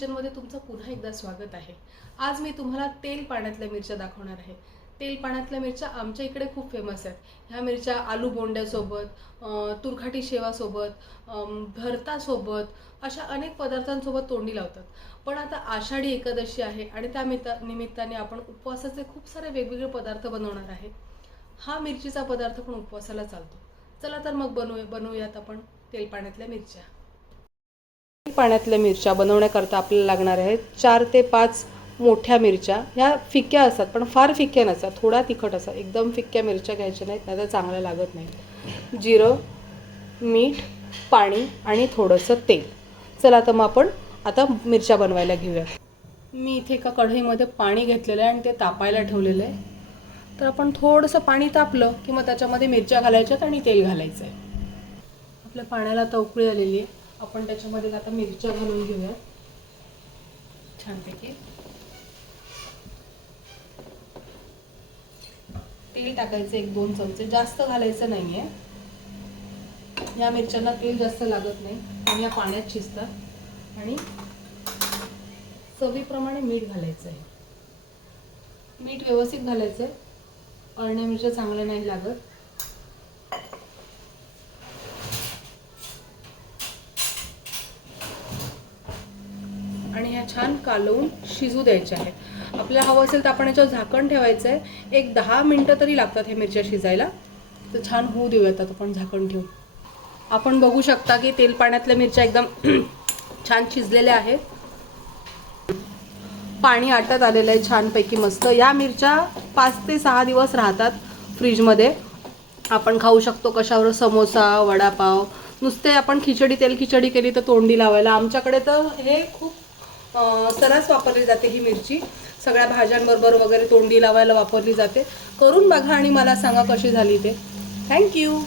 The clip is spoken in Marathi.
किचनमध्ये तुमचं पुन्हा एकदा स्वागत आहे. आज मी तुम्हाला तेल पाण्यातल्या मिरच्या दाखवणार आहे. तेल पाण्यातल्या मिरच्या आमच्या इकडे खूप फेमस आहेत. ह्या मिरच्या आलू बोंड्यासोबत तुरखाटी शेवासोबत भरतासोबत अशा अनेक पदार्थांसोबत तोंडी लावतात. पण आता आषाढी एकादशी आहे आणि त्या मिता निमित्ताने आपण उपवासाचे खूप सारे वेगवेगळे पदार्थ बनवणार आहे. हा मिरचीचा पदार्थ पण उपवासाला चालतो. चला तर मग बनवूया बनवूयात आपण तेल पाण्यातल्या मिरच्या. पाण्यातल्या मिरच्या बनवण्याकरता आपल्याला लागणार आहेत? चार ते पाच मोठ्या मिरच्या. ह्या फिक्या असतात पण फार फिक्या नसतात. थोडा तिखट असतात एकदम फिक्या मिरच्या घ्यायच्या नाहीत नाही तर चांगल्या लागत नाहीत. जिरं मीठ पाणी आणि थोडंसं तेल. चला तर मग आपण आता मिरच्या बनवायला घेऊया. मी इथे एका कढईमध्ये पाणी घेतलेलं आहे आणि ते तापायला ठेवलेलं आहे. तर आपण थोडंसं पाणी तापलं की मग त्याच्यामध्ये मिरच्या घालायच्यात आणि तेल घालायचं आहे आपल्या पाण्याला आता उकळी आलेली आहे. आपण त्याच्यामध्ये आता मिरच्या घालून घेऊया छानपैकी. तेल टाकायचं एक दोन चमचे. जास्त घालायचं नाहीये. या मिरच्यांना तेल जास्त लागत नाही. आणि या पाण्यात शिजतात. आणि चवीप्रमाणे मीठ घालायचं आहे मीठ व्यवस्थित घालायचं आहे अळण्या मिरच्या चांगल्या नाही लागत. आणि ह्या छान कालवून शिजू द्यायच्या आहेत. आपल्याला हवं असेल तर आपण याच्यावर झाकण ठेवायचं आहे एक दहा मिनटं तरी लागतात हे मिरच्या शिजायला. तर छान होऊ देऊयात येतात आपण झाकण ठेवून. आपण बघू शकता की तेल पाण्यातल्या मिरच्या एकदम छान शिजलेल्या आहेत. पाणी आटत आलेलं आहे छानपैकी मस्त. या मिरच्या पाच ते सहा दिवस राहतात फ्रीजमध्ये. आपण खाऊ शकतो कशावर? समोसा वडापाव. नुसते आपण खिचडी तेल खिचडी केली तर तोंडी लावायला. आमच्याकडे तर हे खूप सर्रास वापरली जाते ही मिरची. सगळ्या भाज्यांबरोबर वगैरे तोंडी लावायला वापरली जाते. करून बघा आणि मला सांगा कशी झाली ते. थँक्यू